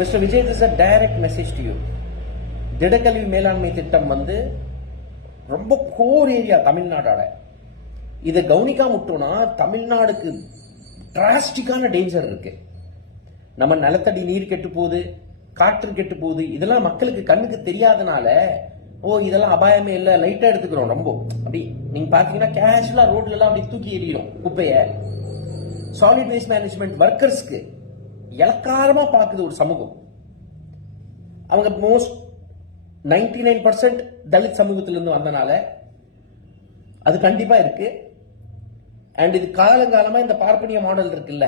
Mr. Vijay, this is a direct message to you. திடக்கல்வி மேலாண்மை திட்டம் வந்து ரொம்ப கோர் ஏரியா தமிழ்நாடோட. இதை கவனிக்காம விட்டோம்னா தமிழ்நாடுக்கு டிராஸ்டிக்கான டேஞ்சர் இருக்கு. நம்ம நிலத்தடி நீர் கெட்டு போகுது, காற்று கெட்டு போகுது. இதெல்லாம் மக்களுக்கு கண்ணுக்கு தெரியாதனால இதெல்லாம் அபாயமே இல்லை, லைட்டா எடுத்துக்கிறோம். ரொம்ப அப்படி நீங்க பாத்தீங்கன்னா கேஷுவலா ரோட்ல எல்லாம் அப்படி தூக்கி எறிகிறோம் குப்பைய. சாலிட் வேஸ்ட் மேனேஜ்மெண்ட் ஒர்க்கர்ஸ்க்கு இலக்காரமா பாக்குது ஒரு சமூகம். அவங்க மோஸ்ட் 99% தலித் சமூகத்திலிருந்து வந்தனால அது கண்டிப்பா இருக்கு. அண்ட் இது காலங்காலமா இந்த பார்ப்பனிய மாடல் இருக்குல்ல,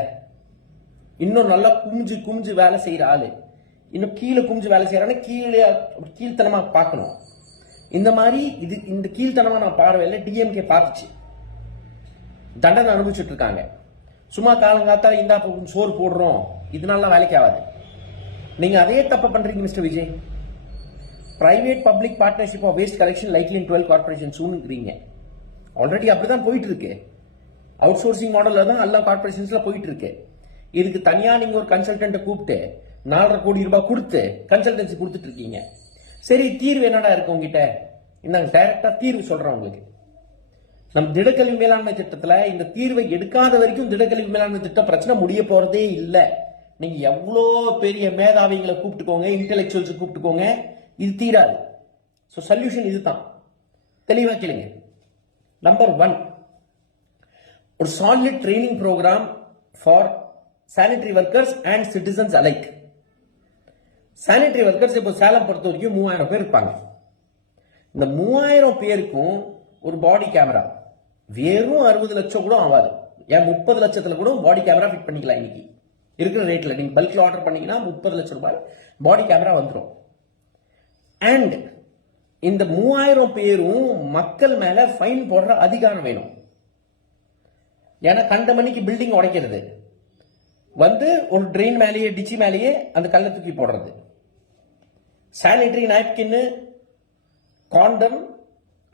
இன்னும் நல்லா குமிஞ்சு குமிஞ்சு வேலை செய்யற ஆளு இன்னும் கீழே குமிஞ்சு வேலை செய்யறாங்க. கீழ்த்தனமா பார்க்கணும். இந்த மாதிரி இந்த கீழ்த்தனமா நான் பார்வையில டிஎம்கே பார்த்துச்சு, தண்டனை அனுபவிச்சுட்டு இருக்காங்க. சும்மா காலங்காத்தா இந்தா சோறு போடுறோம், இதனால வேலைக்கு ஆகாது. நீங்க அதே தப்ப பண்றீங்க mister Vijay. Private public partnership of waste collection likely in 12 கார்பரேஷன்ஸ்ங்கிறீங்க. ஆல்ரெடி அப்படிதான் போயிட்டு இருக்கு. அவுட் சோர்சிங் மாடல்ல தான் எல்லா கார்பரேஷன்ஸ்ல போயிட்டு இருக்கு. இதுக்கு தனியா நீங்க ஒரு கன்சல்டன்ட் கூப்பிட்டு 4.5 கோடி ரூபாய் கொடுத்து கன்சல்டன்சி கொடுத்துட்டு இருக்கீங்க. சரி, தீர்வு என்னடா இருக்கு உங்ககிட்ட? நாங்க டைரக்டா தீர்வு சொல்றோம் உங்களுக்கு. நம் திடக்கல்வி மேலாண்மை திட்டத்துல இந்த தீர்வை எடுக்காத வரைக்கும் திடக்கல்வி மேலாண்மை திட்டம் பிரச்சனை முடிய போறதே இல்லை. நீங்க எவ்வளோ பெரிய மேதாவிகளை கூப்பிட்டுக்கோங்க, இன்டெலெக்சுவல்ஸ் கூப்பிட்டுக்கோங்க, இது தீராது. ஸோ சொல்யூஷன் இதுதான். தெளிவா கேளுங்க. நம்பர் 1, ஒரு solid training program for sanitary workers and citizens alike. Sanitary workers இப்போ சேலம் பொறுத்த வரைக்கும் 3000 பேர் இருப்பாங்க. இந்த 3000 பேருக்கும் ஒரு பாடி கேமரா வெறும் 60 லட்சம் கூட ஆகாது. ஏன் 30 லட்சத்துல கூட பாடி கேமரா ஃபிட் பண்ணிக்கலாம். இன்னைக்கு இருக்கிற ரேட்ல நீங்க பல்க்ல ஆர்டர் பண்ணீங்கன்னா 30 லட்சம் ரூபாய் பாடி கேமரா வந்துடும். அண்ட் இந்த 3000 பேரும் மக்கள் மேல ஃபைன் போடுற அதிகாரம் வேணும். ஏன்னா கண்ட மணிக்கு பில்டிங் உடைக்கிறது வந்து ஒரு ட்ரெயின் மேலேயே டிச்சி மேலேயே அந்த கல்லை தூக்கி போடுறது, சானிட்டரி நாப்கின், காண்டம்,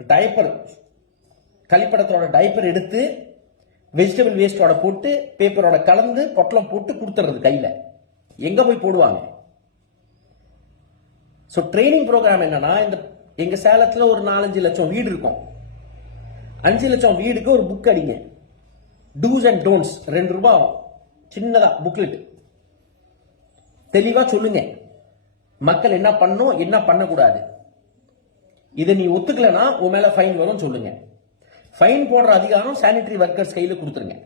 டைப்பர், கழிப்படத்தோட டைப்பர் எடுத்து வெஜிடபிள் வேஸ்டோட போட்டு பேப்பரோட கலந்து பொட்டலம் போட்டு கொடுத்துறது கையில. எங்க போய் போடுவாங்க? ஸோ ட்ரைனிங் ப்ரோக்ராம் என்னன்னா, இந்த எங்க சேலத்துல ஒரு 4-5 லட்சம் வீடு இருக்கும். 5 லட்சம் வீடுக்கு ஒரு புக் அடிங்க. டூஸ் அண்ட் டோன்ட்ஸ் 2 ரூபாய் ஆகும். சின்னதா புக்லெட் தெளிவா சொல்லுங்க. மக்கள் என்ன பண்ணும், என்ன பண்ணக்கூடாது. இதை நீ ஒத்துக்கலனா உன் மேல ஃபைன் வரும் சொல்லுங்க. ஃபைன் போடுற அதிகாரம் சானிட்டரி ஒர்க்கர்ஸ் கையில கொடுத்துருங்க.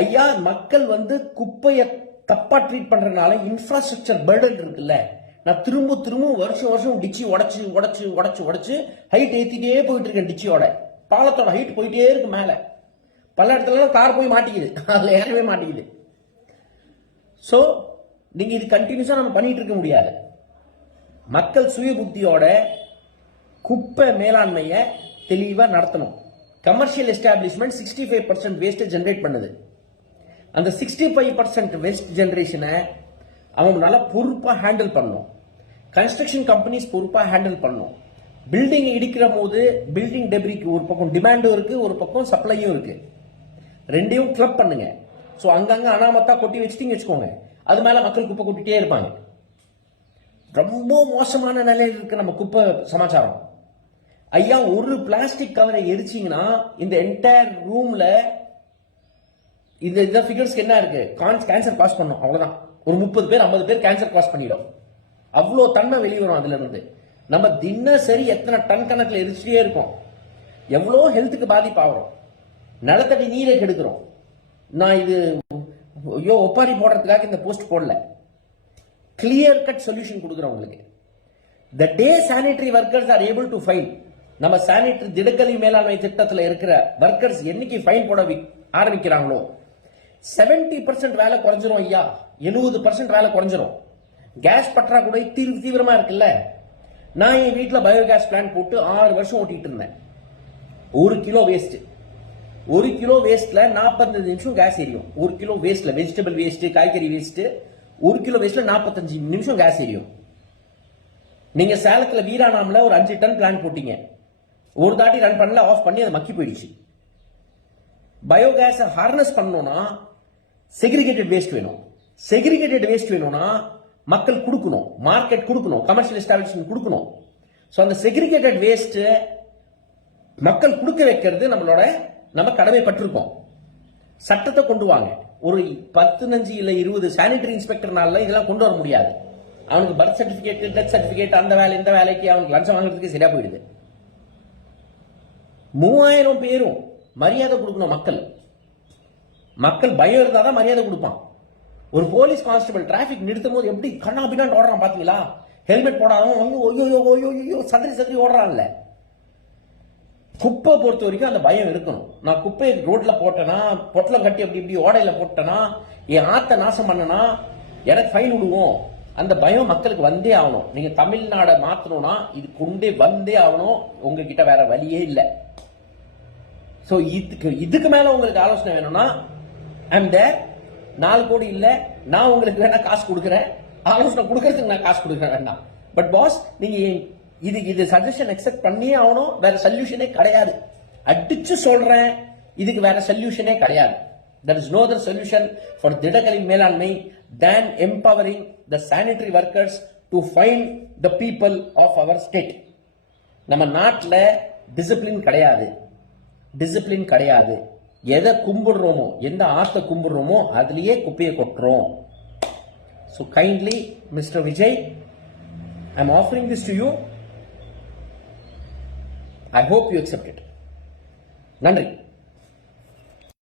ஐயா, மக்கள் வந்து குப்பையை தப்பா ட்ரீட் பண்றதுனால இன்ஃப்ராஸ்ட்ரக்சர் பர்டன் இருக்குல்ல. நான் திரும்ப வருஷம் டிச்சி உடைச்சு ஹைட் ஏத்திட்டே போயிட்டு இருக்கேன். டிச்சியோட பாலத்தோட ஹைட் போயிட்டே இருக்கு மேல. பல இடத்துல கார் போய் மாட்டிக்குது, அதுல ஏறவே மாட்டிக்குது. சோ நீங்க இது கண்டினியூஸா நம்ம பண்ணிட்டு இருக்க முடியாது. மக்கள் சுய புத்தியோட குப்பை மேலாண்மைய தெளிவா நடத்தணும். கமர்ஷியல் எஸ்டாப்ளிஷ்மெண்ட் 65% வேஸ்ட் ஜெனரேட் பண்ணுது. அந்த 65% வேஸ்ட் ஜெனரேஷனை அவங்க நல்லா பொறுப்பா ஹேண்டில் பண்ணணும். கன்ஸ்ட்ரக்ஷன் கம்பெனிஸ் பொறுப்பா ஹேண்டில் பண்ணணும். பில்டிங் இடிக்கிற போது பில்டிங் டெப்ரிக்கு ஒரு பக்கம் டிமாண்டும் இருக்கு, ஒரு பக்கம் சப்ளையும் இருக்கு. ரெண்டையும் கிளப் பண்ணுங்க. ஸோ அங்கங்க அனாமத்தா கொட்டி வச்சுட்டீங்க வச்சுக்கோங்க, அது மேல மக்கள் குப்பை கொட்டிட்டே இருப்பாங்க. ரொம்ப மோசமான நிலையில் இருக்கு நம்ம குப்பை சமாச்சாரம். ஐயா, ஒரு பிளாஸ்டிக் கவரை எரிச்சிங்கன்னா இந்த என்டையர் ரூம்ல இந்த ஃபிகர்ஸ்க்கு என்ன இருக்கு, கேன்சர் காஸ் பண்ணும். அவ்வளவுதான். ஒரு 30 பேர் 50 பேர் கேன்சர் காஸ் பண்ணிடும். அவ்வளோ தன்மை வெளியே வரும் அதுல இருந்து. நம்ம தினசரி எத்தனை டன் கணக்கில் எரிச்சிட்டே இருக்கோம். எவ்வளோ ஹெல்த்துக்கு பாதிப்பு ஆகிறோம். நிலத்தடி நீரை கெடுக்கிறோம். நான் இது ஒப்பாரி போடுறதுக்காக இந்த போஸ்ட் போடல. கிளியர் கட் சொல்யூஷன் கொடுக்குறோம் உங்களுக்கு. Today sanitary workers are able to fine, நம்ம சானிட்டரி திடக்கல்வி மேலாண்மை திட்டத்தில் இருக்கிற ஒர்க்கர்ஸ் என்னைக்கு ஃபைன் போட ஆரம்பிக்கிறாங்களோ 70% வேலை குறைஞ்சிரும். ஐயா, 70% வேலை குறைஞ்சிரும். கேஸ் பற்றாக்குறை தீவிரமா இருக்குல்ல. நான் என் வீட்டில் பயோகேஸ் பிளான்ட் போட்டு 6 வருஷம் ஓட்டிட்டு இருந்தேன். 1 கிலோ வேஸ்ட் 45 நிமிஷம் கேஸ் எரியும். 1 கிலோ வேஸ்ட்ல வெஜிடபிள் வேஸ்ட், காய்கறி வேஸ்ட், 1 கிலோ வேஸ்ட்ல 45 நிமிஷம் கேஸ் எரியும். நீங்க சேலத்துல வீராணாம்ல ஒரு 5 டன் பிளான்ட் போட்டீங்க. ஒரு தாட்டி ரன் பண்ணல, ஆஃப் பண்ணி அது மக்கி போயிடுச்சு. பயோகேஸ் ஹார்னஸ் பண்ணணும்னா செக்ரிகேட்டட் வேஸ்ட் வேணும். செக்ரிகேட்டட் வேஸ்ட் வேணும்னா மக்கள் கொடுக்கணும், மார்க்கெட் கொடுக்கணும், கமர்ஷியல் எஸ்டாபிலிஷ்மெண்ட் கொடுக்கணும். ஸோ அந்த செக்ரிகேட்டட் வேஸ்ட் மக்கள் கொடுக்க வைக்கிறது நம்ம கடமைப்பட்டிருக்கோம். சட்டத்தை கொண்டு வாங்க. ஒரு 15 இல்ல 20 சானிட்டரி இன்ஸ்பெக்டர்னால இதெல்லாம் கொண்டு வர முடியாது. அவனுக்கு பர்த் சர்டிபிகேட், டெத் சர்டிபிகேட், அந்த வேலை இந்த வேலைக்கு அவனுக்கு லஞ்சம் வாங்குறதுக்கு சரியா போயிடுது. 3000 பேரும் மரியாதை கொடுக்கணும். மக்கள் பயம் இருந்தாதான் மரியாதை கொடுப்பான். ஒரு போலீஸ் கான்ஸ்டபிள் டிராபிக் நிறுத்தும் போது எப்படி கண்ணா பின்னாண்டு ஓடுறான் பாத்தீங்களா? ஹெல்மெட் போடாதவன் சதுரி ஓடுறான்ல. குப்பை பொறுத்த வரைக்கும் அந்த பயம் இருக்கணும். நான் குப்பையை ரோட்ல போட்டேனா, பொட்டலம் கட்டி அப்படி இப்படி ஓடையில போட்டேனா, என் ஆத்த நாசம் பண்ணனா எனக்கு ஃபைன் விடுவோம். அந்த பயம் மக்களுக்கு வந்தே ஆகணும். நீங்க தமிழ்நாடை மாத்தணும்னா இது கொண்டே வந்தே ஆகணும். உங்ககிட்ட வேற வழியே இல்லை. சோ இதுக்கு மேல உங்களுக்கு ஆலோசனை வேணும்னா ஐம் தேர். 4 கோடி இல்ல, நான் உங்களுக்கு வேணா காசு கொடுக்குறேன். ஆலோசனை கொடுக்கறதுக்கு நான் காசு கொடுக்குறேன் வேண்டாம். பட் பாஸ், நீங்க இது சஜஷன் அக்செப்ட் பண்ணியே ஆகணும். வேற சொல்யூஷனே கிடையாது. அடிச்சு சொல்றேன், இதுக்கு வேற சொல்யூஷனே கிடையாது. There is no other solution for திடக்கழிவு மேலாண்மை than empowering the sanitary workers to find the people of our state. நம்ம நாட்டில் டிசிப்ளின் கிடையாது. எதை கும்பிடுறோமோ, எந்த ஆத்த கும்பிடுறோமோ அதுலயே குப்பையை கொட்டுறோம். So kindly, Mr. Vijay, I am offering this to you. I hope you accept it. நன்றி.